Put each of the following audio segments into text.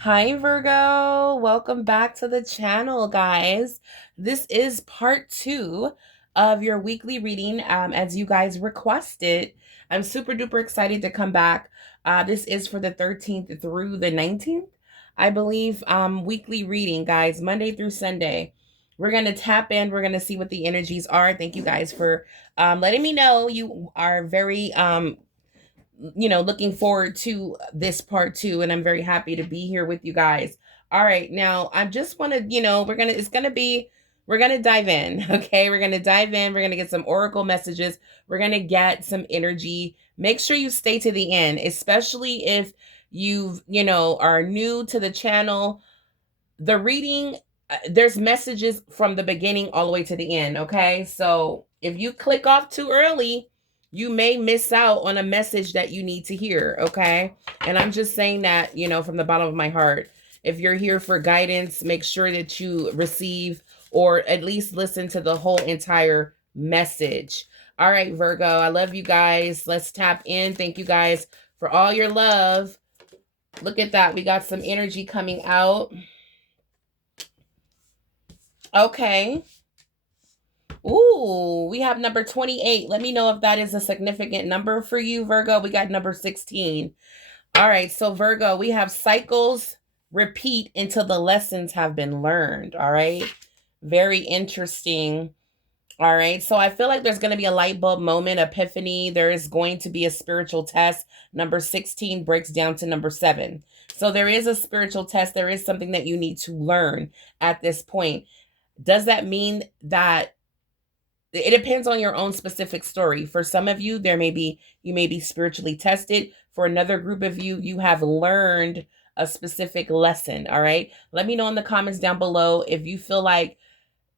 Hi, Virgo. Welcome back to the channel, guys. This is part two of your weekly reading, as you guys requested. I'm super duper excited to come back. This is for the 13th through the 19th, I believe, weekly reading, guys, Monday through Sunday. We're going to tap in. We're going to see what the energies are. Thank you guys for letting me know you are very looking forward to this part two, and I'm very happy to be here with you guys. All right, now I just want to, we're gonna dive in. Okay, we're gonna dive in. We're gonna get some oracle messages. We're gonna get some energy. Make sure you stay to the end, especially if are new to the channel. The reading, there's messages from the beginning all the way to the end. Okay, so if you click off too early, you may miss out on a message that you need to hear. Okay, and I'm just saying that, from the bottom of my heart. If you're here for guidance, make sure that you receive or at least listen to the whole entire message. All right, Virgo, I love you guys. Let's tap in. Thank you guys for all your love. Look at that, we got some energy coming out. Okay. Ooh, we have number 28. Let me know if that is a significant number for you, Virgo. We got number 16. All right, so Virgo, we have cycles repeat until the lessons have been learned. All right. Very interesting. All right. So I feel like there's going to be a light bulb moment, epiphany. There is going to be a spiritual test. Number 16 breaks down to number 7. So there is a spiritual test. There is something that you need to learn at this point. Does that mean that it depends on your own specific story? For some of you, you may be spiritually tested. For another group of you, you have learned a specific lesson. All right. Let me know in the comments down below if you feel like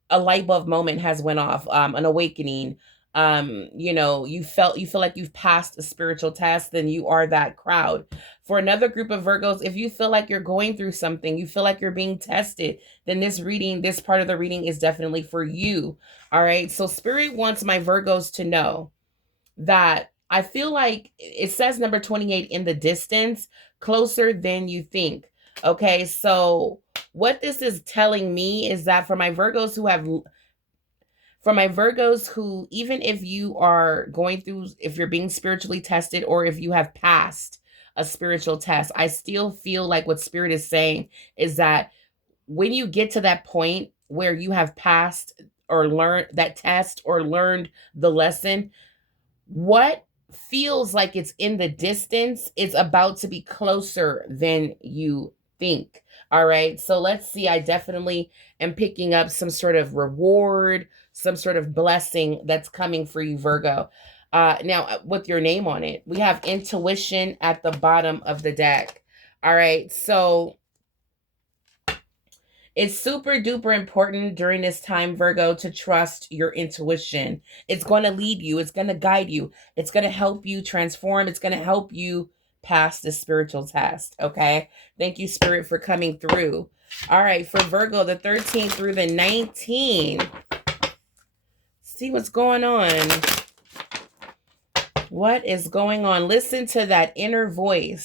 a light bulb moment has went off, an awakening. You feel like you've passed a spiritual test, then you are that crowd. For another group of Virgos, if you feel like you're going through something, you feel like you're being tested, then this part of the reading is definitely for you. All right. So spirit wants my Virgos to know that I feel like it says number 28 in the distance, closer than you think. Okay, so what this is telling me is that for my Virgos who, even if you are going through, if you're being spiritually tested, or if you have passed a spiritual test, I still feel like what Spirit is saying is that when you get to that point where you have passed or learned that test or learned the lesson, what feels like it's in the distance is about to be closer than you think. All right. So let's see. I definitely am picking up some sort of reward, some sort of blessing that's coming for you, Virgo. Now, with your name on it, we have intuition at the bottom of the deck. All right. So it's super duper important during this time, Virgo, to trust your intuition. It's going to lead you, it's going to guide you, it's going to help you transform, it's going to help you pass the spiritual test. Okay. Thank you, Spirit, for coming through. All right. For Virgo, the 13th through the 19th, see what's going on. What is going on? Listen to that inner voice.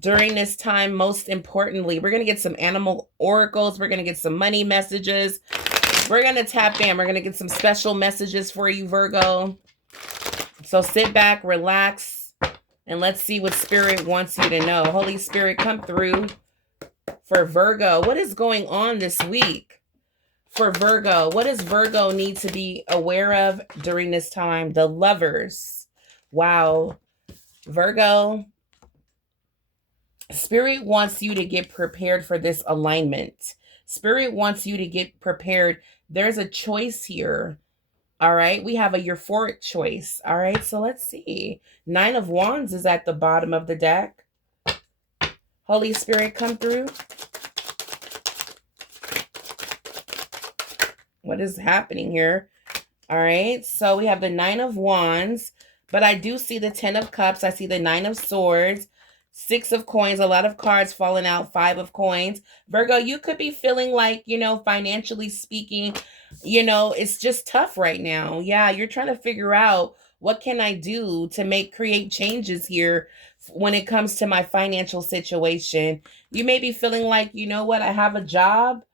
During this time, most importantly, we're going to get some animal oracles. We're going to get some money messages. We're going to tap in. We're going to get some special messages for you, Virgo. So sit back, relax, and let's see what Spirit wants you to know. Holy Spirit, come through for Virgo. What is going on this week for Virgo? What does Virgo need to be aware of during this time? The Lovers. Wow. Virgo, Spirit wants you to get prepared for this alignment. Spirit wants you to get prepared. There's a choice here. All right. We have a euphoric choice. All right. So let's see. 9 of Wands is at the bottom of the deck. Holy Spirit, come through. What is happening here? All right. So we have the 9 of Wands, but I do see the 10 of Cups. I see the 9 of Swords. 6 of Coins, a lot of cards falling out. 5 of Coins. Virgo, you could be feeling like, financially speaking, it's just tough right now. Yeah, you're trying to figure out What can I do to create changes here when it comes to my financial situation? You may be feeling like, you know what, I have a job,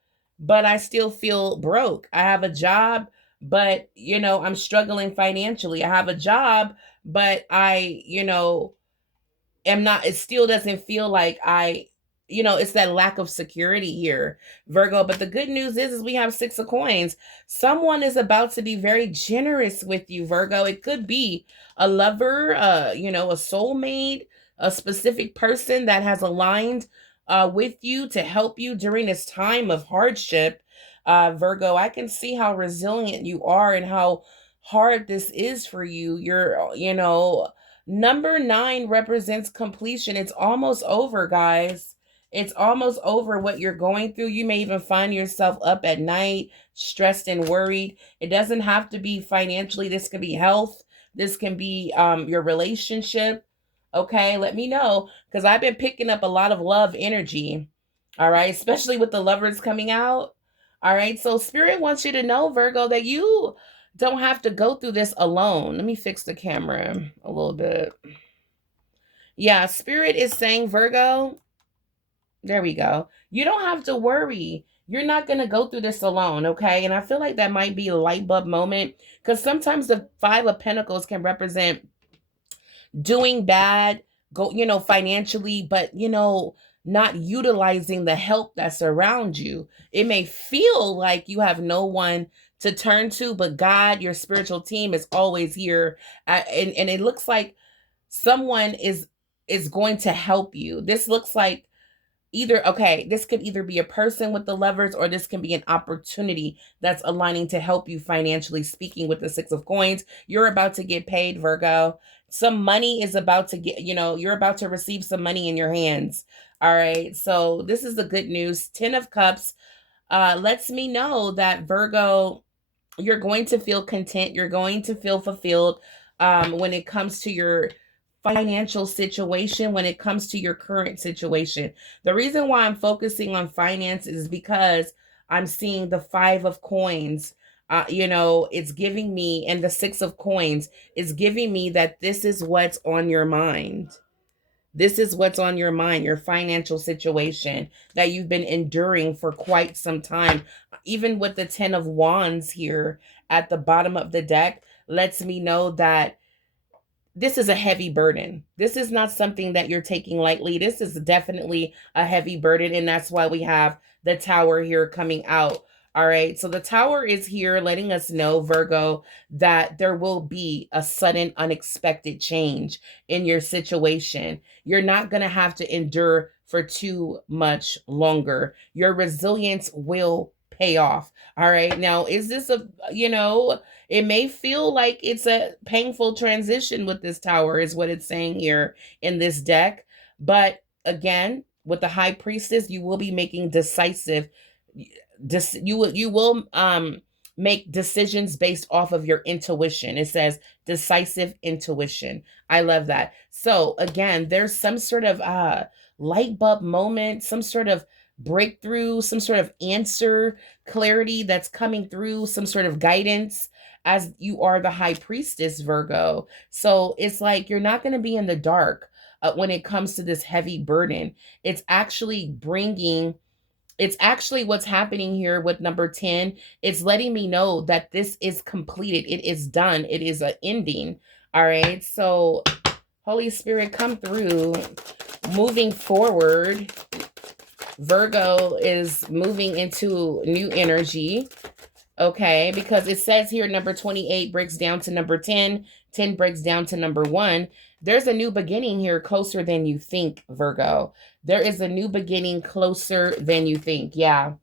but I still feel broke. I have a job, but I'm struggling financially. I have a job, but am not, it still doesn't feel like it's that lack of security here, Virgo. But the good news is we have Six of Coins. Someone is about to be very generous with you, Virgo. It could be a lover, a soulmate, a specific person that has aligned with you to help you during this time of hardship. Virgo, I can see how resilient you are and how hard this is for you. Number 9 represents completion. It's almost over, guys. It's almost over what you're going through. You may even find yourself up at night, stressed and worried. It doesn't have to be financially. This can be health. This can be your relationship. Okay, let me know, because I've been picking up a lot of love energy. All right, especially with the lovers coming out. All right, so Spirit wants you to know, Virgo, that you don't have to go through this alone. Let me fix the camera a little bit. Yeah, Spirit is saying, Virgo, there we go. You don't have to worry. You're not going to go through this alone, okay? And I feel like that might be a light bulb moment, because sometimes the Five of Pentacles can represent doing bad, financially, but, not utilizing the help that's around you. It may feel like you have no one to turn to, but God, your spiritual team, is always here. And it looks like someone is going to help you. This looks like this could either be a person with the lovers, or this can be an opportunity that's aligning to help you financially speaking with the Six of Coins. You're about to get paid, Virgo. Some money is about to you're about to receive some money in your hands. All right. So this is the good news. 10 of Cups lets me know that, Virgo, you're going to feel content. You're going to feel fulfilled when it comes to your financial situation, when it comes to your current situation. The reason why I'm focusing on finance is because I'm seeing the Five of Coins. It's giving me, and the Six of Coins is giving me that this is what's on your mind. This is what's on your mind, your financial situation that you've been enduring for quite some time. Even with the 10 of Wands here at the bottom of the deck, lets me know that this is a heavy burden. This is not something that you're taking lightly. This is definitely a heavy burden. And that's why we have the Tower here coming out. All right. So the Tower is here letting us know, Virgo, that there will be a sudden, unexpected change in your situation. You're not going to have to endure for too much longer. Your resilience will pay off. All right. Now, is this it may feel like it's a painful transition with this Tower, is what it's saying here in this deck. But again, with the High Priestess, you will be making decisive you will make decisions based off of your intuition. It says decisive intuition. I love that. So again, there's some sort of light bulb moment, some sort of breakthrough, some sort of answer, clarity that's coming through, some sort of guidance, as you are the High Priestess, Virgo. So it's like you're not going to be in the dark when it comes to this heavy burden. It's actually what's happening here with number 10. It's letting me know that this is completed. It is done. It is an ending. All right. So Holy Spirit, come through. Moving forward, Virgo is moving into new energy. Okay, because it says here number 28 breaks down to number 10. 10 breaks down to number 1. There's a new beginning here closer than you think, Virgo. There is a new beginning closer than you think. Yeah.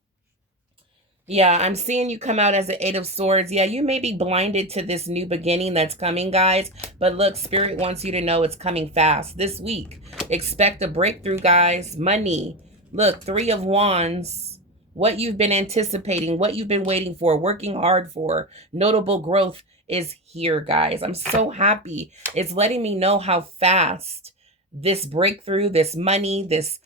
Yeah, I'm seeing you come out as an Eight of Swords. Yeah, you may be blinded to this new beginning that's coming, guys. But look, Spirit wants you to know it's coming fast this week. Expect a breakthrough, guys. Money. Look, Three of Wands. What you've been anticipating, what you've been waiting for, working hard for. Notable growth is here, guys. I'm so happy. It's letting me know how fast this breakthrough, this money, this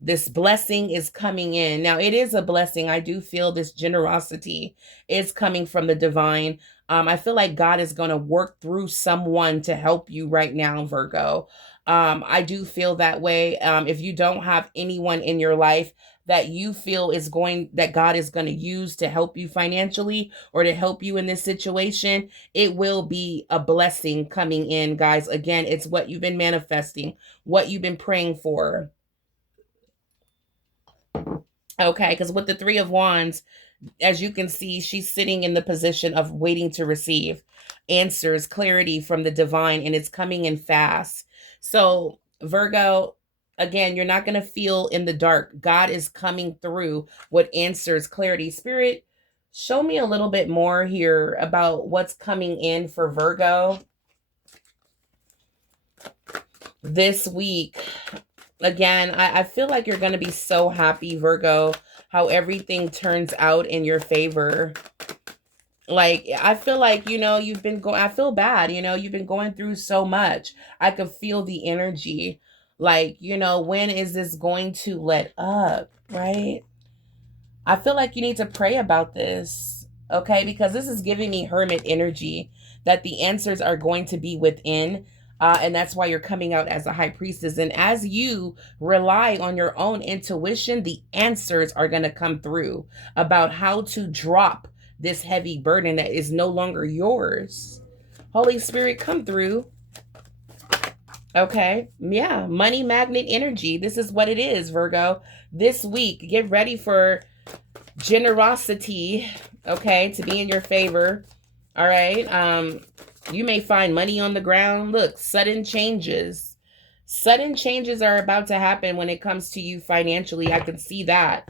This blessing is coming in. Now, it is a blessing. I do feel this generosity is coming from the divine. I feel like God is going to work through someone to help you right now, Virgo. I do feel that way. If you don't have anyone in your life that you feel that God is going to use to help you financially or to help you in this situation, it will be a blessing coming in, guys. Again, it's what you've been manifesting, what you've been praying for. Okay, because with the Three of Wands, as you can see, she's sitting in the position of waiting to receive answers, clarity from the divine, and it's coming in fast. So, Virgo, again, you're not going to feel in the dark. God is coming through with answers, clarity. Spirit, show me a little bit more here about what's coming in for Virgo this week. Again, I feel like you're going to be so happy, Virgo, how everything turns out in your favor. Like, I feel like, you've been going, I feel bad, you've been going through so much. I could feel the energy. Like, when is this going to let up, right? I feel like you need to pray about this, okay? Because this is giving me hermit energy, that the answers are going to be within. And that's why you're coming out as a high priestess. And as you rely on your own intuition, the answers are going to come through about how to drop this heavy burden that is no longer yours. Holy Spirit, come through. Okay. Yeah. Money magnet energy. This is what it is, Virgo. This week, get ready for generosity, okay, to be in your favor. All right. You may find money on the ground. Look, sudden changes. Sudden changes are about to happen when it comes to you financially. I can see that.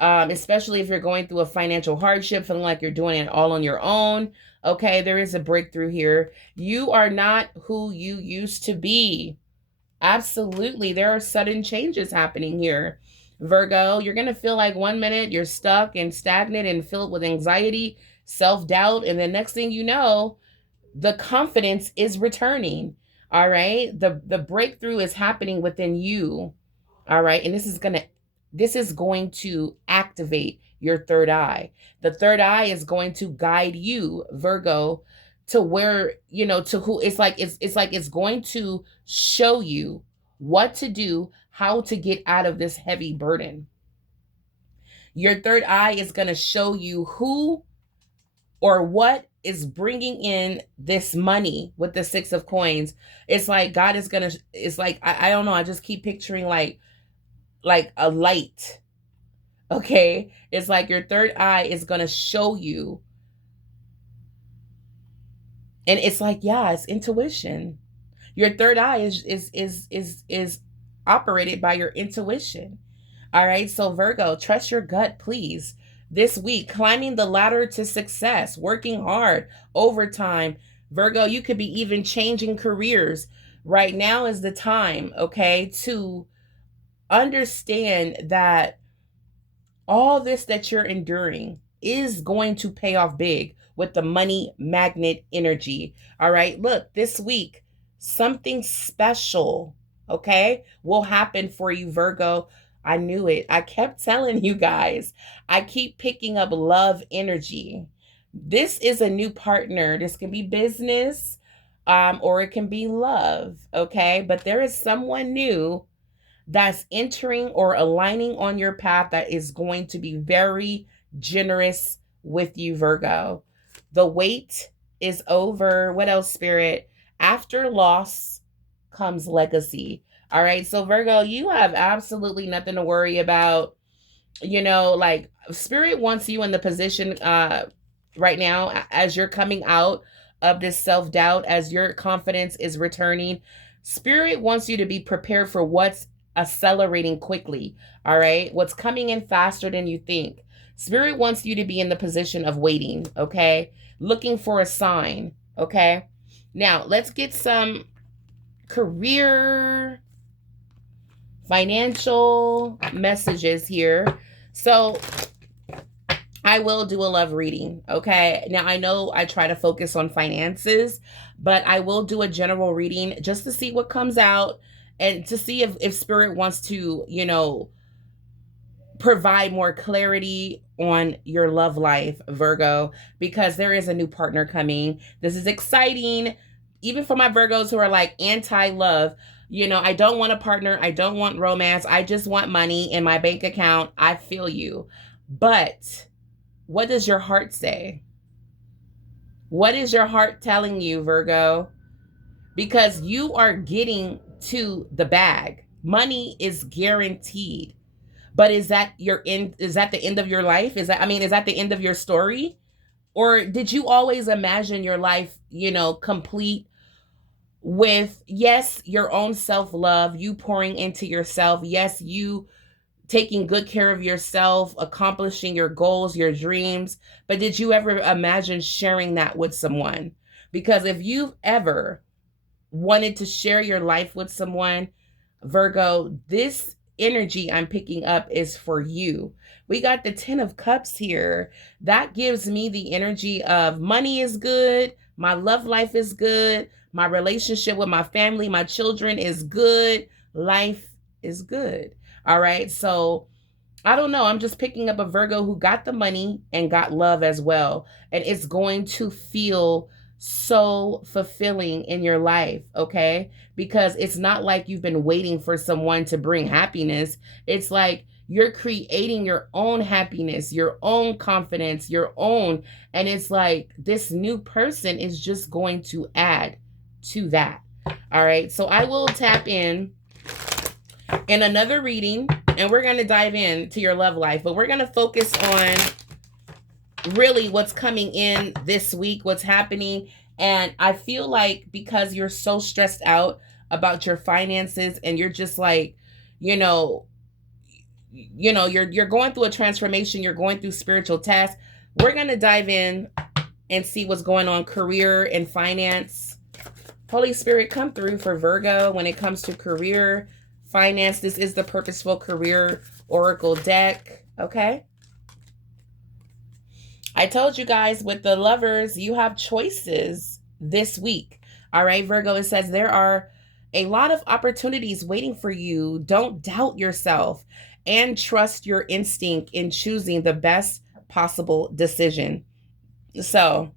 Especially if you're going through a financial hardship, feeling like you're doing it all on your own. Okay, there is a breakthrough here. You are not who you used to be. Absolutely. There are sudden changes happening here. Virgo, you're going to feel like 1 minute you're stuck and stagnant and filled with anxiety, self-doubt, and the next thing you know, the confidence is returning. All right? The breakthrough is happening within you. All right? And this is going to activate your third eye. The third eye is going to guide you, Virgo, to where, to who it's going to show you what to do, how to get out of this heavy burden. Your third eye is going to show you who or what is bringing in this money with the Six of Coins. It's like God is going to, it's like, I don't know. I just keep picturing like a light. Okay. It's like your third eye is going to show you. And it's like, yeah, it's intuition. Your third eye is operated by your intuition. All right. So Virgo, trust your gut, please. This week, climbing the ladder to success, working hard, overtime. Virgo, you could be even changing careers. Right now is the time, okay, to understand that all this that you're enduring is going to pay off big with the money magnet energy. All right. Look, this week, something special, okay, will happen for you, Virgo. I knew it. I kept telling you guys. I keep picking up love energy. This is a new partner. This can be business, or it can be love, okay? But there is someone new that's entering or aligning on your path that is going to be very generous with you, Virgo. The wait is over. What else, Spirit? After loss comes legacy. All right. So, Virgo, you have absolutely nothing to worry about. Like Spirit wants you in the position right now as you're coming out of this self-doubt, as your confidence is returning. Spirit wants you to be prepared for what's accelerating quickly. All right. What's coming in faster than you think. Spirit wants you to be in the position of waiting. Okay. Looking for a sign. Okay. Now let's get some career, financial messages here. So I will do a love reading. Okay. Now I know I try to focus on finances, but I will do a general reading just to see what comes out and to see if Spirit wants to, provide more clarity on your love life, Virgo, because there is a new partner coming. This is exciting, even for my Virgos who are like anti-love. I don't want a partner. I don't want romance. I just want money in my bank account. I feel you. But what does your heart say? What is your heart telling you, Virgo? Because you are getting to the bag. Money is guaranteed. But is that the end of your life? Is that the end of your story? Or did you always imagine your life, complete with, yes, your own self-love, you pouring into yourself, yes, you taking good care of yourself, accomplishing your goals, your dreams, but did you ever imagine sharing that with someone? Because if you've ever wanted to share your life with someone, Virgo, this energy I'm picking up is for you. We got the 10 of Cups here. That gives me the energy of money is good, my love life is good, my relationship with my family, my children is good, life is good. All right. So I don't know. I'm just picking up a Virgo who got the money and got love as well. And it's going to feel so fulfilling in your life, okay? Because it's not like you've been waiting for someone to bring happiness. It's like you're creating your own happiness, your own confidence, your own. And it's like this new person is just going to add to that. All right. So I will tap in another reading, and we're going to dive into your love life, but we're going to focus on really what's coming in this week, what's happening. And I feel like because you're so stressed out about your finances and you're just like, you're going through a transformation, you're going through spiritual tasks. We're going to dive in and see what's going on, career and finance. Holy Spirit, come through for Virgo when it comes to career, finance. This is the Purposeful Career Oracle deck, okay? I told you guys with the lovers, you have choices this week. All right, Virgo, it says there are a lot of opportunities waiting for you. Don't doubt yourself and trust your instinct in choosing the best possible decision. So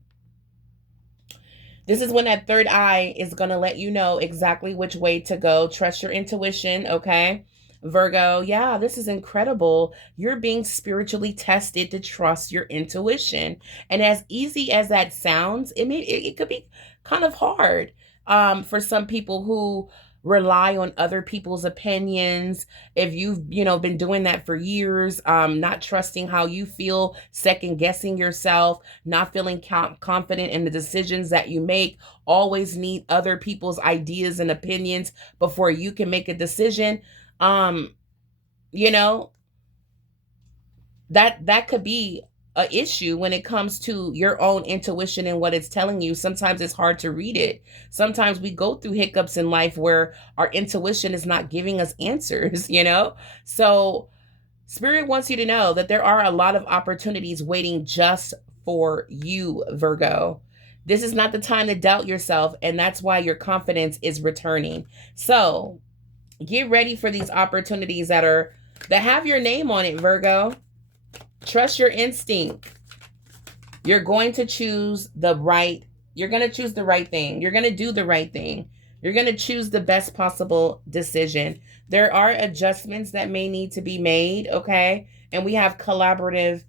this is when that third eye is going to let you know exactly which way to go. Trust your intuition, okay? Virgo, yeah, this is incredible. You're being spiritually tested to trust your intuition. And as easy as that sounds, it could be kind of hard for some people who rely on other people's opinions. If you've, been doing that for years, not trusting how you feel, second guessing yourself, not feeling confident in the decisions that you make, always need other people's ideas and opinions before you can make a decision. That could be an issue when it comes to your own intuition and what it's telling you. Sometimes it's hard to read it. Sometimes we go through hiccups in life where our intuition is not giving us answers, So Spirit wants you to know that there are a lot of opportunities waiting just for you, Virgo. This is not the time to doubt yourself, and that's why your confidence is returning. So get ready for these opportunities that have your name on it, Virgo. Trust your instinct. You're going to choose the right thing. You're going to do the right thing. You're going to choose the best possible decision. There are adjustments that may need to be made, okay? And we have collaborative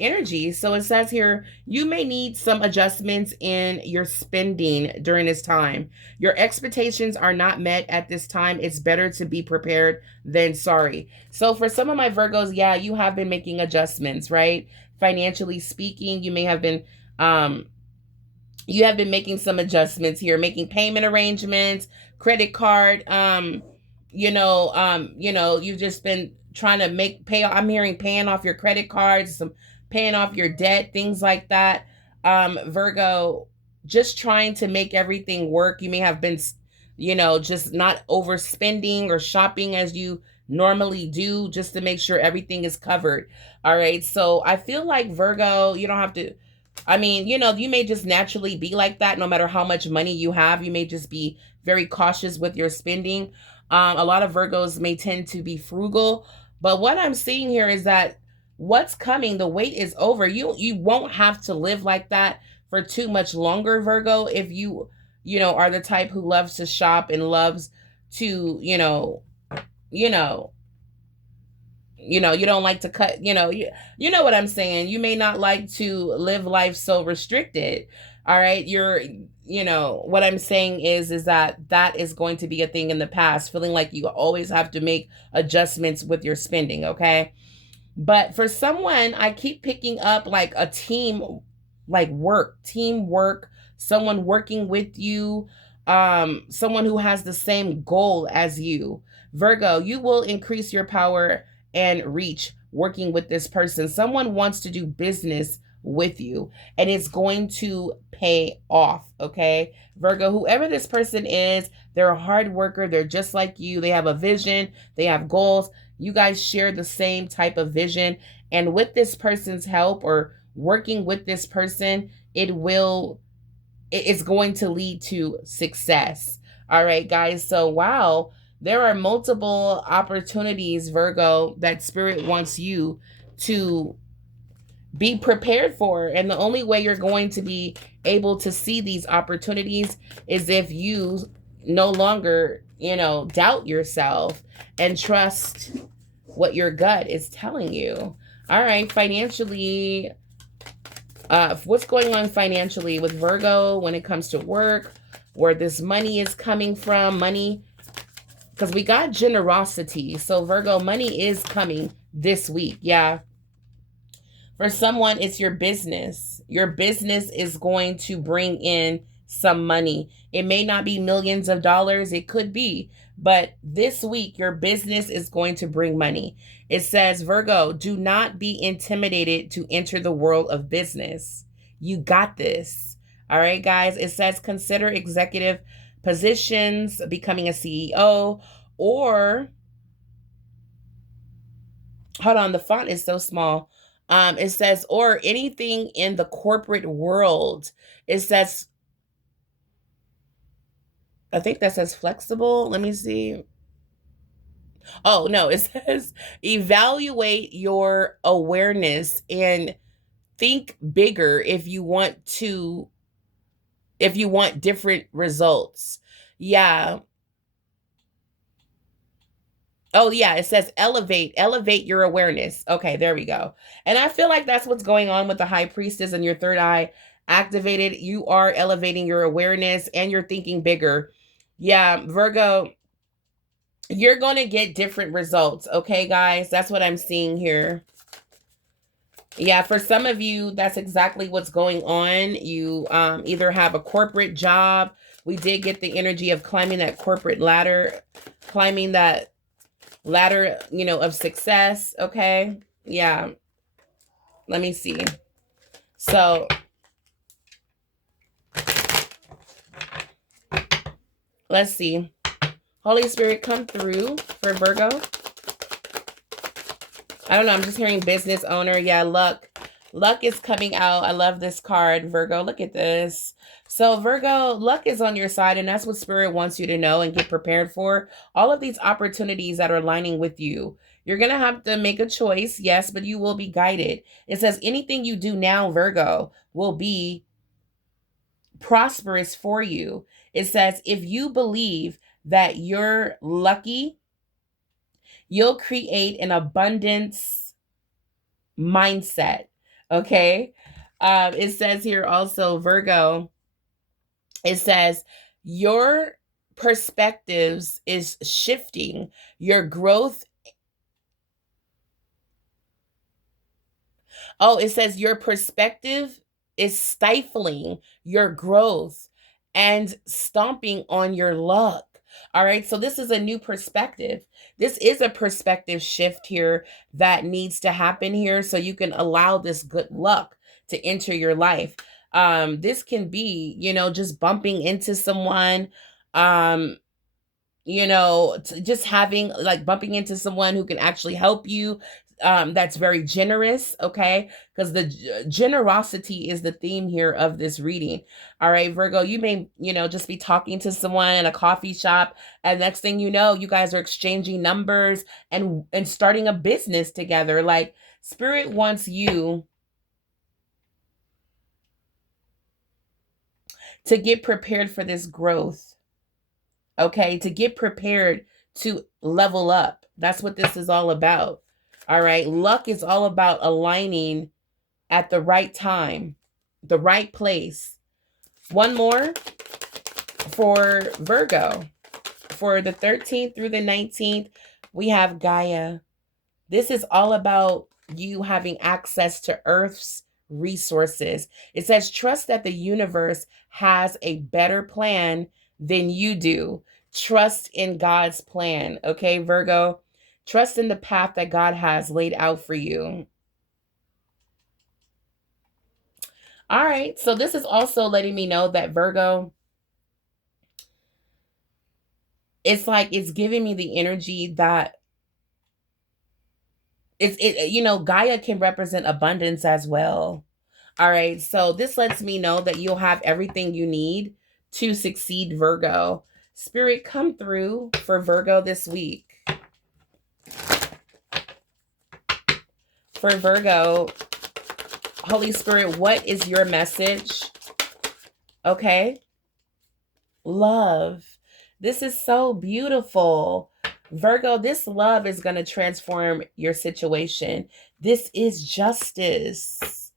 energy. So it says here, you may need some adjustments in your spending during this time. Your expectations are not met at this time. It's better to be prepared than sorry. So for some of my Virgos, yeah, you have been making adjustments, right? Financially speaking, you may have been making some adjustments here, making payment arrangements, credit card, you've just been trying to I'm hearing paying off your credit cards, some paying off your debt, things like that. Virgo, just trying to make everything work. You may have been, just not overspending or shopping as you normally do, just to make sure everything is covered. All right. So I feel like Virgo, you don't have to, you may just naturally be like that. No matter how much money you have, you may just be very cautious with your spending. A lot of Virgos may tend to be frugal, But what I'm seeing here is that what's coming, the wait is over. You won't have to live like that for too much longer, Virgo, if you are the type who loves to shop and loves to, you know, you don't like to cut, you know what I'm saying. You may not like to live life so restricted. All right. What I'm saying is that is going to be a thing in the past, feeling like you always have to make adjustments with your spending. Okay. But for someone, I keep picking up like a team, like teamwork, someone working with you, someone who has the same goal as you. Virgo, you will increase your power and reach working with this person. Someone wants to do business with you and it's going to pay off. Okay. Virgo, whoever this person is, they're a hard worker. They're just like you. They have a vision, they have goals. You guys share the same type of vision. And with this person's help or working with this person, it's going to lead to success. All right, guys. So, wow, there are multiple opportunities, Virgo, that Spirit wants you to be prepared for. And the only way you're going to be able to see these opportunities is if you no longer, doubt yourself and trust what your gut is telling you. All right, financially, what's going on financially with Virgo when it comes to work, where this money is coming from? Money, because we got generosity. So Virgo, money is coming this week. Yeah. For someone, it's your business. Your business is going to bring in some money. It may not be millions of dollars, it could be, but this week, your business is going to bring money. It says, Virgo, do not be intimidated to enter the world of business. You got this. All right, guys. It says, consider executive positions, becoming a CEO, or hold on, the font is so small. It says, or anything in the corporate world. It says, I think that says flexible. Let me see. Oh, no, it says evaluate your awareness and think bigger if you want different results. Yeah. Oh yeah, it says elevate your awareness. Okay, there we go. And I feel like that's what's going on with the high priestess and your third eye activated. You are elevating your awareness and you're thinking bigger. Yeah, Virgo, you're going to get different results, okay, guys? That's what I'm seeing here. Yeah, for some of you, that's exactly what's going on. You either have a corporate job. We did get the energy of climbing that corporate ladder, climbing that ladder, of success. Okay. Yeah. Let me see. So let's see. Holy Spirit, come through for Virgo. I don't know. I'm just hearing business owner. Yeah. Luck. Luck is coming out. I love this card, Virgo. Look at this. So Virgo, luck is on your side, and that's what Spirit wants you to know and get prepared for. All of these opportunities that are lining with you. You're going to have to make a choice, yes, but you will be guided. It says anything you do now, Virgo, will be prosperous for you. It says if you believe that you're lucky, you'll create an abundance mindset. Okay. It says here also, Virgo, it says your perspectives is shifting. Your growth. Oh, it says your perspective is stifling your growth and stomping on your luck. All right. So this is a new perspective. This is a perspective shift here that needs to happen here so you can allow this good luck to enter your life. This can be, just bumping into someone, just having like bumping into someone who can actually help you, that's very generous, okay? Because the generosity is the theme here of this reading. All right, Virgo, you may, just be talking to someone in a coffee shop, and next thing you know, you guys are exchanging numbers and starting a business together. Like, Spirit wants you to get prepared for this growth, okay? To get prepared to level up. That's what this is all about. All right. Luck is all about aligning at the right time, the right place. One more for Virgo. For the 13th through the 19th, we have Gaia. This is all about you having access to Earth's resources. It says, trust that the universe has a better plan than you do. Trust in God's plan. Okay, Virgo? Trust in the path that God has laid out for you. All right. So this is also letting me know that, Virgo, it's like it's giving me the energy that Gaia can represent abundance as well. All right. So this lets me know that you'll have everything you need to succeed, Virgo. Spirit, come through for Virgo this week. For Virgo, Holy Spirit, what is your message? Okay. Love. This is so beautiful. Virgo, this love is going to transform your situation. This is justice.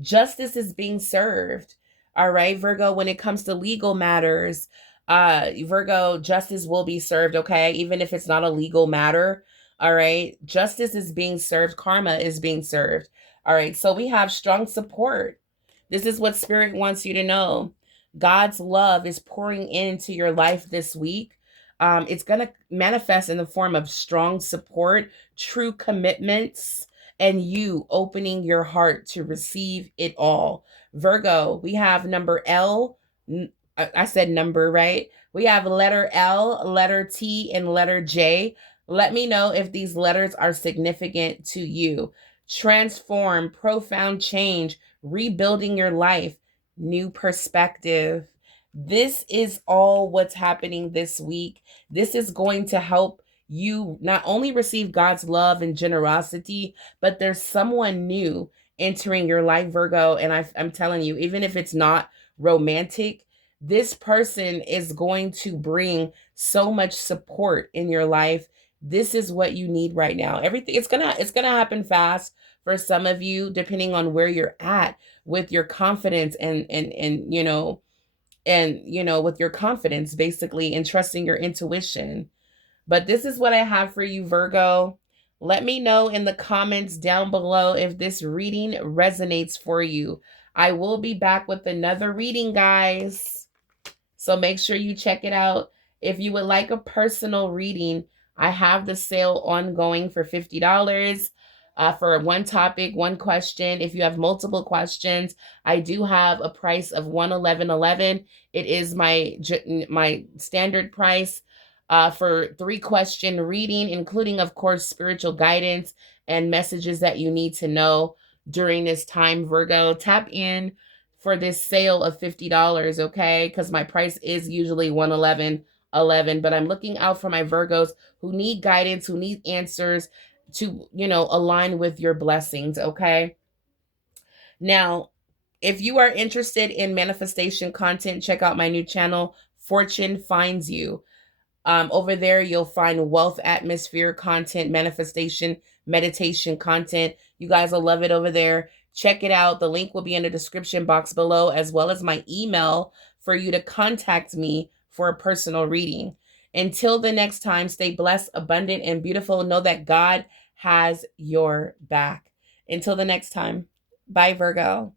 Justice is being served. All right, Virgo, when it comes to legal matters, Virgo, justice will be served, okay? Even if it's not a legal matter. All right. Justice is being served. Karma is being served. All right. So we have strong support. This is what Spirit wants you to know. God's love is pouring into your life this week. It's going to manifest in the form of strong support, true commitments, and you opening your heart to receive it all. Virgo, we have number L. I said number, right? We have letter L, letter T, and letter J. Let me know if these letters are significant to you. Transform, profound change, rebuilding your life, new perspective. This is all what's happening this week. This is going to help you not only receive God's love and generosity, but there's someone new entering your life, Virgo. And I'm telling you, even if it's not romantic, this person is going to bring so much support in your life. This is what you need right now. Everything it's gonna happen fast for some of you, depending on where you're at with your confidence and with your confidence, basically, and trusting your intuition. But this is what I have for you, Virgo. Let me know in the comments down below if this reading resonates for you. I will be back with another reading, guys. So make sure you check it out. If you would like a personal reading, I have the sale ongoing for $50 for one topic, one question. If you have multiple questions, I do have a price of $111.11. It is my standard price for 3-question reading, including, of course, spiritual guidance and messages that you need to know during this time, Virgo. Tap in for this sale of $50, okay? Because my price is usually $111.11, but I'm looking out for my Virgos who need guidance, who need answers to, align with your blessings, okay? Now, if you are interested in manifestation content, check out my new channel, Fortune Finds You. Over there, you'll find wealth atmosphere content, manifestation, meditation content. You guys will love it over there. Check it out. The link will be in the description box below, as well as my email for you to contact me for a personal reading. Until the next time, stay blessed, abundant, and beautiful. Know that God has your back. Until the next time, bye, Virgo.